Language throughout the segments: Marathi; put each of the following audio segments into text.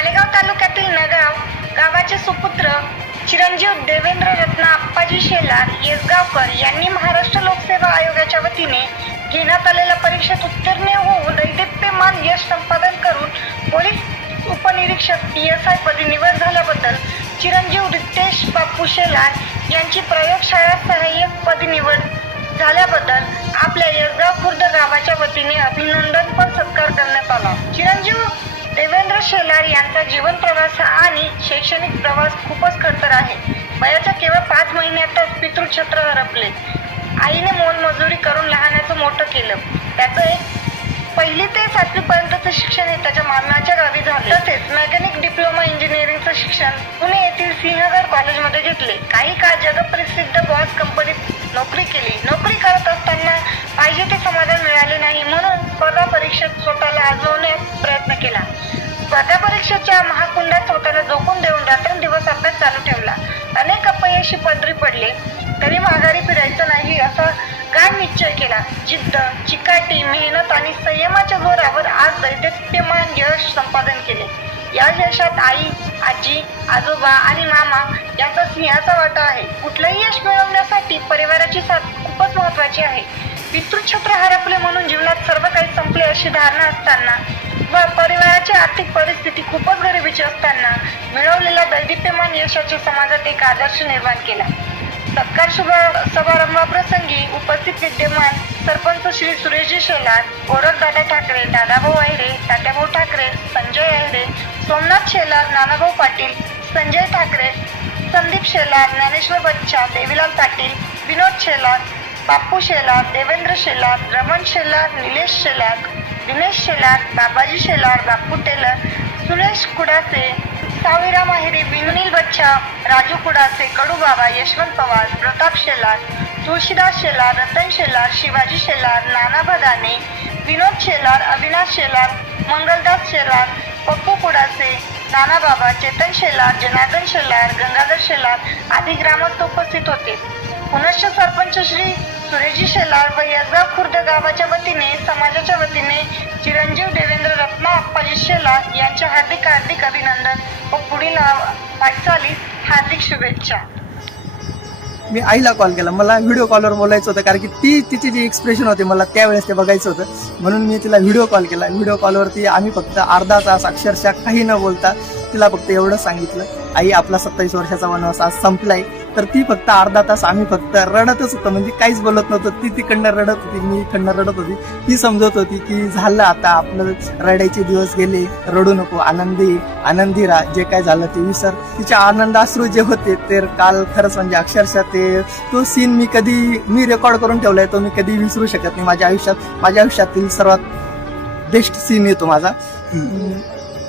कालेगाव तालुक्यातील नगाव गावाचे सुपुत्र चिरंजीव देवेंद्र रत्न आप्पाजी शेलार येसगावकर यांनी महाराष्ट्र लोकसेवा आयोगाच्या वतीने घेण्यात आलेल्या परीक्षेत उत्तीर्ण होऊन दैदिप्यमान यश संपादन करून पोलीस उपनिरीक्षक पी एस आय पदी निवड झाल्याबद्दल चिरंजीव रितेश बापू शेलार यांची प्रयोगशाळा सहाय्यक पदी निवड झाल्याबद्दल आपल्या येसगाव खुर्द गावाच्या वतीने अभिनंदन पण सत्कार करण्यात आला. चिरंजीव देवेंद्र शेलार यांचा जीवन प्रवास आणि शैक्षणिक प्रवास खूपच खडतर आहे. वयाच्या केवळ पाच महिन्यातच पितृछत्र हरपले. आईने मोलमजुरी करून लहानाचं मोठं केलं. त्याचं एक पहिली ते सातवी पर्यंतचं शिक्षण हे त्याच्या मामाच्या गावी झाले. तसेच मेकॅनिक डिप्लोमा इंजिनिअरिंगचं शिक्षण पुणे येथील सिंहगड कॉलेजमध्ये घेतले. काही काळ जगप्रसिद्ध बॉस कंपनीत स्पर्धा परीक्षेच्या महाकुंडात स्वतःला झोकून देऊन रात्रंदिवस अभ्यास चालू ठेवला. अनेक अपयशी पदरी पडले. तरी माघारी फिरायचं नाही असा गाढ निश्चय केला. जिद्द चिकाटी मेहनत आणि संयमाच्या जोरावर आज दैदिप्यमान यश संपादन केले. या यशात आई आजी आजोबा आणि मामा यांचा स्नेहाचा वाटा आहे. कुठलंही यश मिळवण्यासाठी परिवाराची साथ खूपच महत्वाची आहे. पितृछत्र हरपले म्हणून जीवनात सर्व काही संपले अशी धारणा असताना व परिवाराची आर्थिक परिस्थिती खूपच गरिबीची असताना मिळवलेल्या दैदिप्यमान यशाचे समाजात एक आदर्श निर्माण केला. सत्कार शुभ समारंभाप्रसंगी उपस्थित विद्यमान सरपंच श्री सुरेशजी शेलार ओरड दादा ठाकरे दादाभाऊ अहिरे तात्याभाऊ ठाकरे संजय अहिरे सोमनाथ शेलार नानाभाऊ पाटील संजय ठाकरे संदीप शेलार ज्ञानेश्वर बच्चा देवीलाल पाटील विनोद शेलार बापू शेलार देवेंद्र शेलार रमण शेलार निलेश शेलार दिनेश शेलार बाबाजी शेलार बापू टेलर सुरेश कुडासे सावीराम अहिरे विनुनील बच्चा राजू कुडासे कडू बाबा यशवंत पवार प्रताप शेलार तुळशीदास शेलार रतन शेलार शिवाजी शेलार नाना भदाने विनोद शेलार अविनाश शेलार मंगलदास शेलार पप्पू कुडासे नाना बाबा चेतन शेलार जनार्दन शेलार गंगाधर शेलार आदी ग्रामस्थ उपस्थित होते. पुनश्च सरपंच श्री सुरेजी शेलार व यसगाव खुर्द गावाच्या वतीने समाजाच्या वतीने चिरंजीव देवेंद्र रत्ना अप्पाजी शेलार यांचे हार्दिक हार्दिक अभिनंदन व पुढील वाटचालीस हार्दिक शुभेच्छा. मी आईला कॉल केला. मला व्हिडिओ कॉलवर बोलायचं होतं कारण की ती तिची जी एक्सप्रेशन होते मला त्यावेळेस ते बघायचं होतं. म्हणून मी तिला व्हिडिओ कॉल. केला व्हिडिओ कॉलवरती आम्ही फक्त अर्धा तास अक्षरशः काही न बोलता तिला फक्त एवढं सांगितलं. आई आपला सत्तावीस वर्षाचा वनवास आज संपलाय. तर ती फक्त अर्धा तास आम्ही फक्त रडतच होतो. म्हणजे काहीच बोलत नव्हतं. ती तिकडनं रडत होती मी इकडनं रडत होती. ती समजत होती की झालं आता आपलं रडायचे दिवस गेले रडू नको आनंदी आनंदी राहा. जे काय झालं ते विसर. तिचे आनंद अश्रू जे होते ते काल खरंच म्हणजे अक्षरशः ते तो सीन मी कधी मी रेकॉर्ड करून ठेवलाय तो मी कधी विसरू शकत नाही माझ्या आयुष्यात. माझ्या आयुष्यातील सर्वात बेस्ट सीन येतो माझा.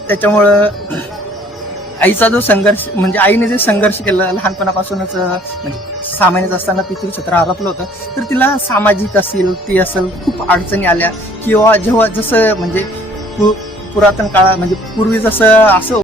त्याच्यामुळं आईचा जो संघर्ष म्हणजे आईने जे संघर्ष केलं लहानपणापासूनच म्हणजे सामान्यच असताना पितृक्षेत्र हरपलं होतं तर तिला सामाजिक असेल ती असेल खूप अडचणी आल्या. किंवा जेव्हा जसं म्हणजे पु- पुरातन काळात म्हणजे पूर्वी जसं असं